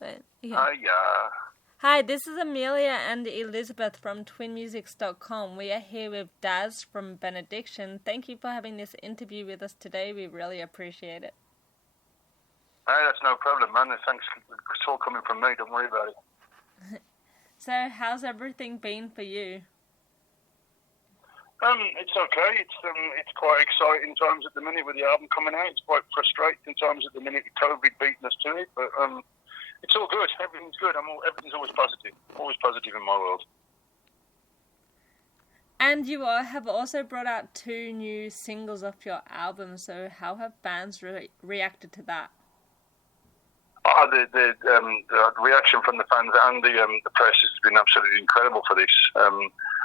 Yeah. Yeah. Hi, this is Ameila and Elizabeth from twinmusics.com. We are here with Daz from Benediction. Thank you for having this interview with us today. We really appreciate it. Hey, that's no problem, man. Thanks. It's all coming from me. Don't worry about it. So, how's everything been for you? It's okay. It's quite exciting times at the minute with the album coming out. It's quite frustrating times at the minute with COVID beating us to it, but it's all good. Everything's good. Everything's always positive. Always positive in my world. And you have also brought out 2 new singles off your album. So, how have fans reacted to that? The reaction from the fans and the press has been absolutely incredible for this.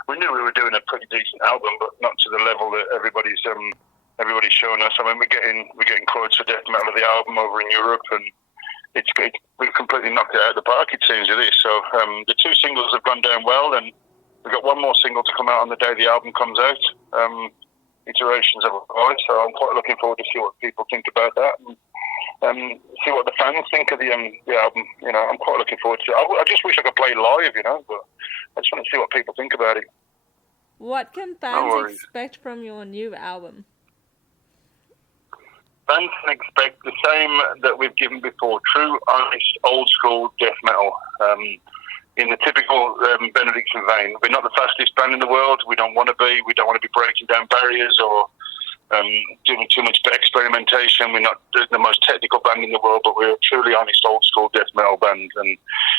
We knew we were doing a pretty decent album, but not to the level that everybody's showing us. I mean, we're getting quotes for death metal of the album over in Europe, and we've completely knocked it out of the park, it seems, with this. So the 2 singles have gone down well, and we've got 1 more single to come out on the day the album comes out. Iterations of a voice, so I'm quite looking forward to see what people think about that, and see what the fans think of the album. You know, I'm quite looking forward to it. I just wish I could play live, you know, but I just want to see what people think about it. What can fans expect from your new album? Fans can expect the same that we've given before: true, honest, old school death metal. In the typical Benediction vein. We're not the fastest band in the world. We don't want to be. We don't want to be breaking down barriers or doing too much experimentation. We're not the most technical band in the world, but we're a truly honest, old school death metal band, and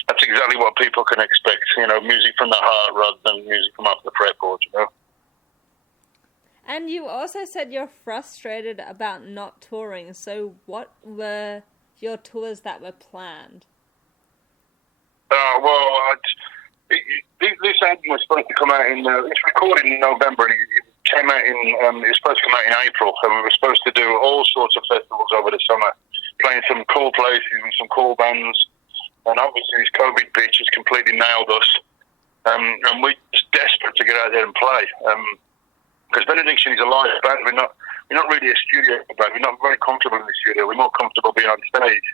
that's exactly what people can expect. You know, music from the heart rather than music from off the fretboard. You know. And you also said you're frustrated about not touring. So, what were your tours that were planned? This album was supposed to come out it's recorded in November, and it came out it was supposed to come out in April, and we were supposed to do all sorts of festivals over the summer, playing some cool places and some cool bands, and obviously this COVID bitch has completely nailed us, and we're just desperate to get out there and play, because Benediction is a live band. We're not really a studio band. We're not very comfortable in the studio. We're more comfortable being on stage.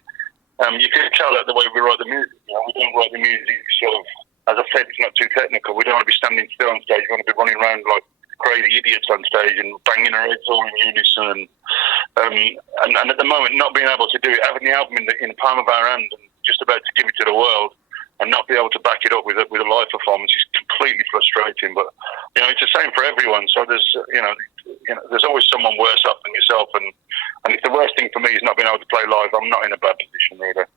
You can tell that the way we write the music. You know, we don't write the music sort of, as I said, it's not too technical. We don't want to be standing still on stage. We want to be running around like crazy idiots on stage and banging our heads all in unison. And at the moment, not being able to do it, having the album in the palm of our hand and just about to give it to the world, and not be able to back it up with a live performance is completely frustrating. But you know, it's the same for everyone. So there's there's always someone worse off than yourself, and if the worst thing for me is not being able to play live, I'm not in a bad position either.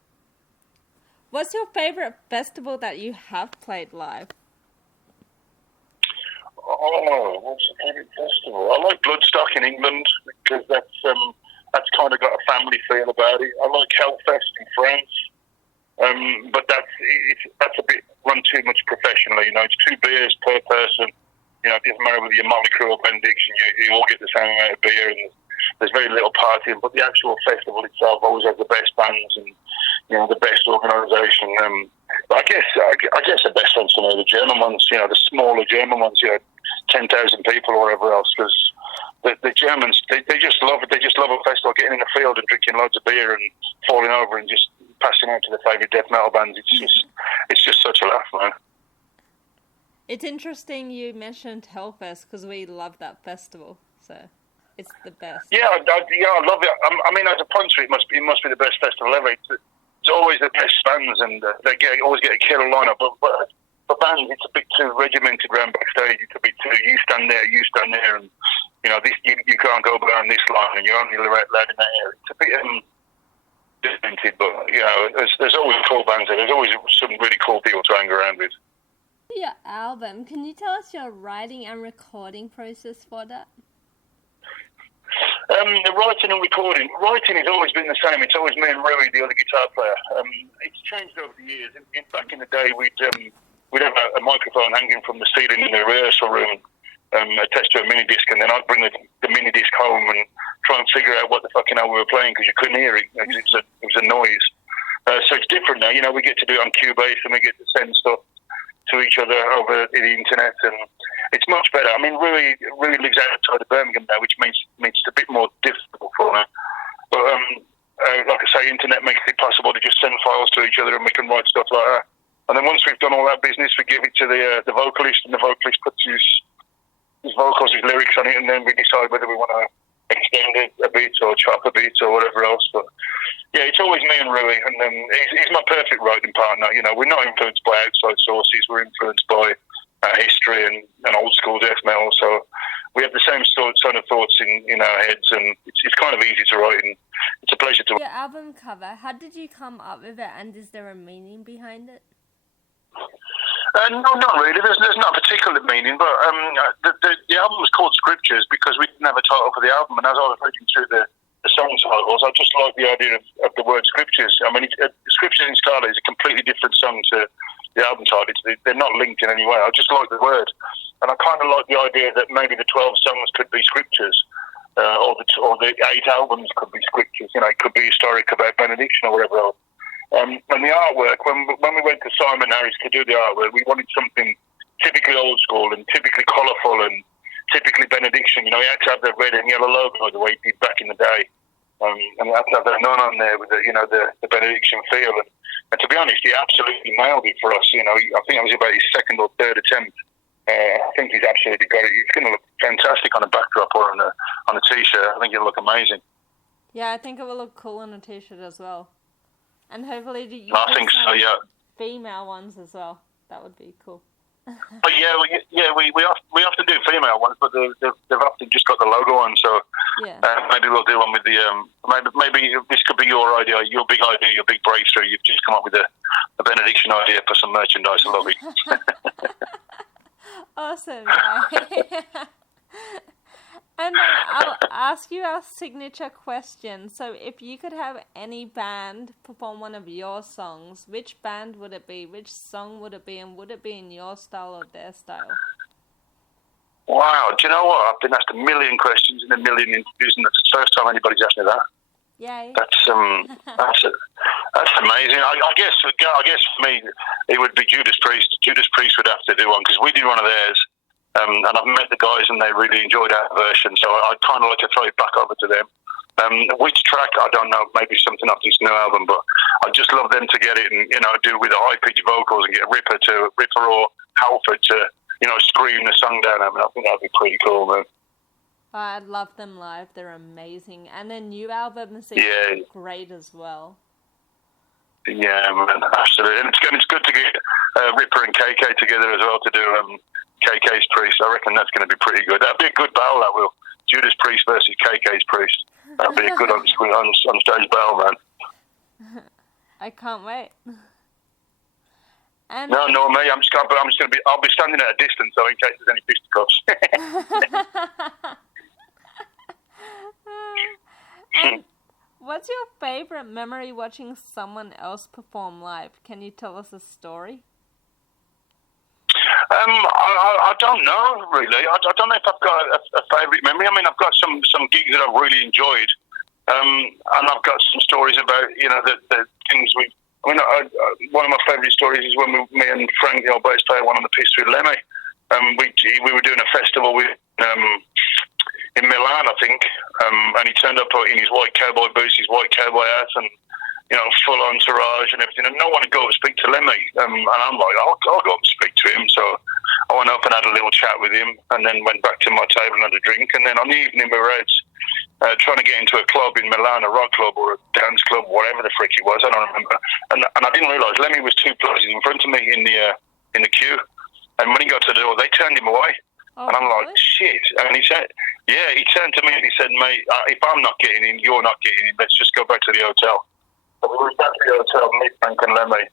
What's your favourite festival that you have played live? Oh, what's the favourite festival? I like Bloodstock in England because that's kind of got a family feel about it. I like Hellfest in France. But that's a bit run too much professionally. You know, it's 2 beers per person. You know, it doesn't matter whether you're Motley Crue or Benediction, you all get the same amount of beer, and there's very little partying. But the actual festival itself always has the best bands and, you know, the best organisation. But I guess the best ones to me are the German ones. You know, the smaller German ones. You know, 10,000 people or whatever else. Because the Germans, they just love it. They just love a festival, getting in the field and drinking loads of beer and falling over and just passing out to the favourite death metal bands. It's just such a laugh, man. It's interesting you mentioned Hellfest because we love that festival, so it's the best. Yeah, I love it. I mean, as a puncher, it must be the best festival ever. It's always the best bands, and they always get a killer lineup. But for bands, it's a bit too regimented around backstage. It's a bit too you stand there, and you know this you can't go beyond this line, and you're only allowed in that area. It's a bit but you know, there's always cool bands there. There's always some really cool people to hang around with. Your album, can you tell us your writing and recording process for that? The writing and recording. Writing has always been the same. It's always me and Rui, the other guitar player. It's changed over the years. Back in the day, we'd have a microphone hanging from the ceiling in the rehearsal room, attached to a mini disc, and then I'd bring the mini disc home and try and figure out what the fucking hell we were playing because you couldn't hear it. It was a noise. So it's different now. You know, we get to do it on Cubase and we get to send stuff to each other over the internet, and it's much better. I mean, Rui lives outside of Birmingham now, which means it's a bit more difficult for me. But like I say, internet makes it possible to just send files to each other and we can write stuff like that. And then once we've done all that business, we give it to the vocalist, and the vocalist puts his vocals, his lyrics on it, and then we decide whether we want to extend it a bit or chop a bit or whatever else. But yeah, it's always me and Rui, and he's my perfect writing partner. You know, we're not influenced by outside sources. We're influenced by history and old school death metal. So we have the same sort of thoughts in our heads, and it's kind of easy to write, and it's a pleasure to. Your album cover, how did you come up with it, and is there a meaning behind it? No, not really. There's not a particular meaning, but the album was called Scriptures because we didn't have a title for the album, and as I was reading through the song titles, I just liked the idea of the word Scriptures. I mean, Scriptures in Scarlet is a completely different song to the album title. They're not linked in any way. I just like the word, and I kind of like the idea that maybe the 12 songs could be Scriptures, or the 8 albums could be Scriptures. You know, it could be historic about Benediction or whatever else. And the artwork, when we went to Simon Harris to do the artwork, we wanted something typically old school and typically colourful and typically Benediction. You know, he had to have the red and yellow logo the way he did back in the day. And he had to have that nun on there with the Benediction feel. And to be honest, he absolutely nailed it for us. You know, I think it was about his second or third attempt. I think he's absolutely got it. It's going to look fantastic on a backdrop or on a T-shirt. I think it'll look amazing. Yeah, I think it will look cool on a T-shirt as well. And hopefully you I think so, yeah. Female ones as well. That would be cool. But we often do female ones, but they've often just got the logo on. So yeah. Maybe we'll do one with the maybe this could be your idea, your big breakthrough. You've just come up with a Benediction idea for some merchandise. I love it. Awesome. And then I'll ask you our signature question. So if you could have any band perform one of your songs, which band would it be? Which song would it be? And would it be in your style or their style? Wow. Do you know what? I've been asked a million questions in a million interviews, and it's the first time anybody's asked me that. Yay. That's amazing. I guess for me, it would be Judas Priest. Judas Priest would have to do one because we did one of theirs. And I've met the guys and they really enjoyed our version, so I'd kind of like to throw it back over to them. Which track, I don't know, maybe something off this new album, but I'd just love them to get it and, you know, do with the high-pitched vocals and get Ripper or Halford to, you know, scream the song down. I mean, I think that'd be pretty cool, man. I love them live. They're amazing. And their new album is great as well. Yeah, man, absolutely. And it's good to get Ripper and KK together as well to do KK's Priest. I reckon that's going to be pretty good. That'd be a good battle, that will. Judas Priest versus KK's Priest. That'd be a good on stage battle, man. I can't wait. And no, mate. I'll be standing at a distance, though, in case there's any fisticuffs. And what's your favorite memory watching someone else perform live? Can you tell us a story? I don't know, really. I don't know if I've got a favourite memory. I mean, I've got some gigs that I've really enjoyed, and I've got some stories about, you know, the things we... I mean, one of my favourite stories is when me and Frank, the old bass player, went on the piste with Lemmy. We were doing a festival in Milan, I think, and he turned up in his white cowboy boots, his white cowboy hat, and, you know, full entourage and everything, and no one would go up and speak to Lemmy. And I'm like, I'll go up and speak to him. So I went up and had a little chat with him, and then went back to my table and had a drink. And then on the evening we were out trying to get into a club in Milan, a rock club or a dance club, whatever the frick it was, I don't remember. And I didn't realise Lemmy was 2 places in front of me in the queue. And when he got to the door, they turned him away. Oh, and I'm really? like, shit. And he said, yeah, he turned to me and he said, mate, if I'm not getting in, you're not getting in. Let's just go back to the hotel. So we went back to the hotel, me, Frank and Lemmy,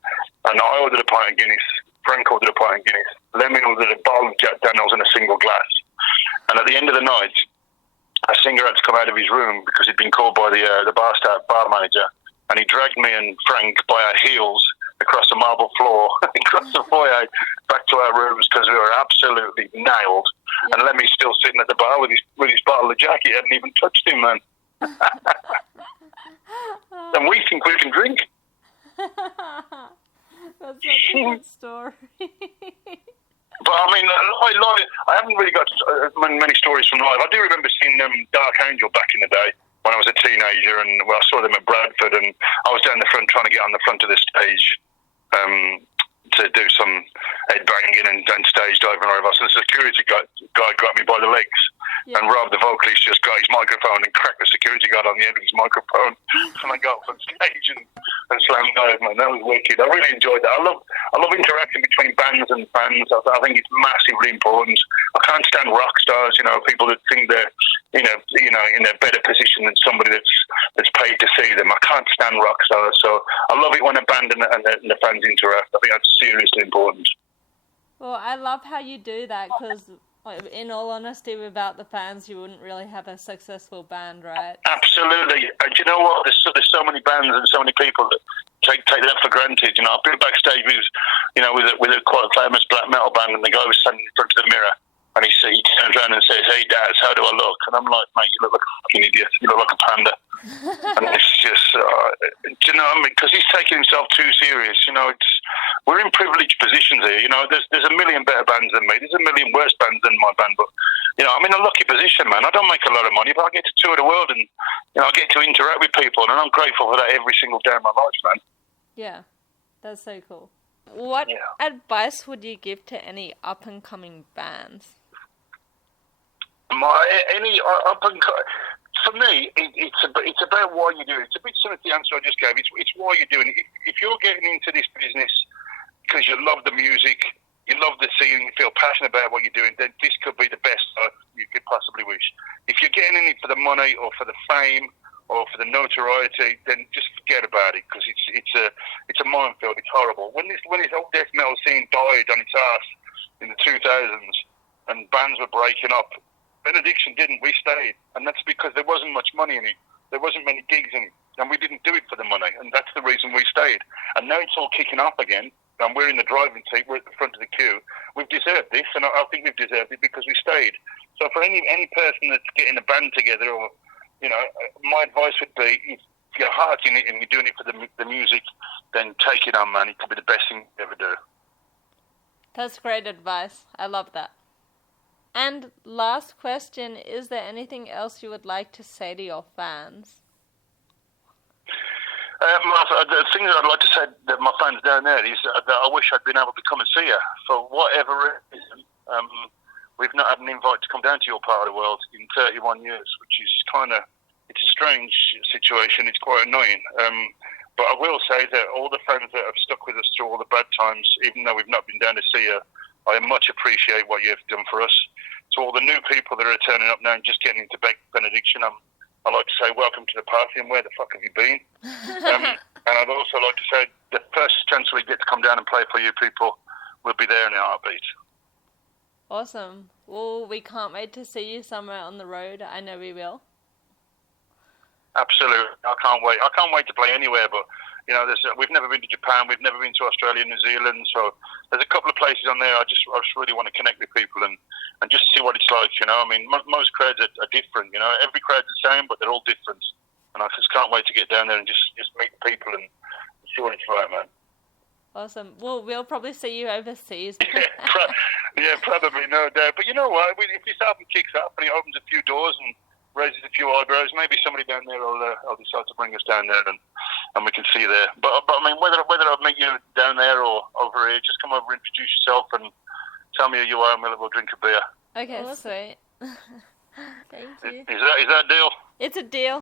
and I ordered a pint of Guinness. Frank ordered a pint of Guinness. Lemmy ordered a bottle of Jack Daniels in a single glass. And at the end of the night, a singer had to come out of his room because he'd been called by the bar manager, and he dragged me and Frank by our heels across the marble floor, across the foyer, back to our rooms because we were absolutely nailed. Yeah. And Lemmy's still sitting at the bar with his bottle of Jack. He hadn't even touched him, man. And we think we can drink. That's such a good story. But I mean, I haven't really got many stories from live. I do remember seeing Dark Angel back in the day. when I was a teenager, and I saw them at Bradford, and I was down the front trying to get on the front of the stage to do some head banging and stage diving or whatever. So the security guy got me by the legs, and Rob, the vocalist, just got his microphone and cracked the security guard on the end of his microphone, and I got up on stage and slam dive, man. That was wicked. I really enjoyed that. I love interacting between bands and fans. I think it's massively important. I can't stand rock stars, people that think they're in a better position than somebody that's paid to see them. I can't stand rock stars, so I love it when a band and the fans interact. I think that's seriously important. Well, I love how you do that, because in all honesty, without the fans, you wouldn't really have a successful band, right? Absolutely. And you know what? There's so many bands and so many people that take that for granted. I've been backstage with a quite famous black metal band, and the guy was standing in front of the mirror, and he turns around and says, "Hey, Daz, how do I look?" And I'm like, "Mate, you look like a fucking idiot. You look like a panda." And it's just, do you know what I mean? Because he's taking himself too serious. We're in privileged positions here. There's a million better bands than me. There's a million worse bands than my band. But, I'm in a lucky position, man. I don't make a lot of money, but I get to tour the world, and, I get to interact with people, and I'm grateful for that every single day of my life, man. Yeah, that's so cool. What advice would you give to any up-and-coming bands? For me, it's about why you do it. It's a bit similar to the answer I just gave. It's why you're doing it. If you're getting into this business because you love the music, you love the scene, you feel passionate about what you're doing, then this could be the best life you could possibly wish. If you're getting in it for the money or for the fame or for the notoriety, then just forget about it, because it's a minefield. It's horrible. When this whole death metal scene died on its ass in the 2000s and bands were breaking up, Benediction didn't. We stayed, and that's because there wasn't much money in it. There wasn't many gigs in it, and we didn't do it for the money, and that's the reason we stayed. And now it's all kicking up again, and we're in the driving seat. We're at the front of the queue. We've deserved this, and I think we've deserved it because we stayed. So for any person that's getting a band together, or my advice would be, if your heart's in it and you're doing it for the music, then take it on, man. It could be the best thing you ever do. That's great advice. I love that. And last question, is there anything else you would like to say to your fans? The thing that I'd like to say to my fans down there is that I wish I'd been able to come and see you. For whatever reason, we've not had an invite to come down to your part of the world in 31 years, which is it's a strange situation. It's quite annoying. But I will say that all the fans that have stuck with us through all the bad times, even though we've not been down to see you, I much appreciate what you've done for us. To all the new people that are turning up now and just getting into Benediction, I like to say welcome to the party, and where the fuck have you been? And I'd also like to say the first chance we get to come down and play for you people, we'll be there in a heartbeat. Awesome. Well, we can't wait to see you somewhere on the road. I know we will. Absolutely. I can't wait. I can't wait to play anywhere, but we've never been to Japan, we've never been to Australia, New Zealand, so there's a couple of places on there I just really want to connect with people and just see what it's like, I mean, most crowds are different, every crowd's the same, but they're all different, and I just can't wait to get down there and just meet people and see what it's like, man. Awesome. Well, we'll probably see you overseas. Probably, no doubt. But you know what, if this album kicks up and it opens a few doors and raises a few eyebrows, maybe somebody down there will decide to bring us down there and we can see you there. But I mean, whether I meet you down there or over here, just come over, introduce yourself, and tell me who you are, and we'll drink a beer. Okay, sweet. Thank you. Is that a deal? It's a deal.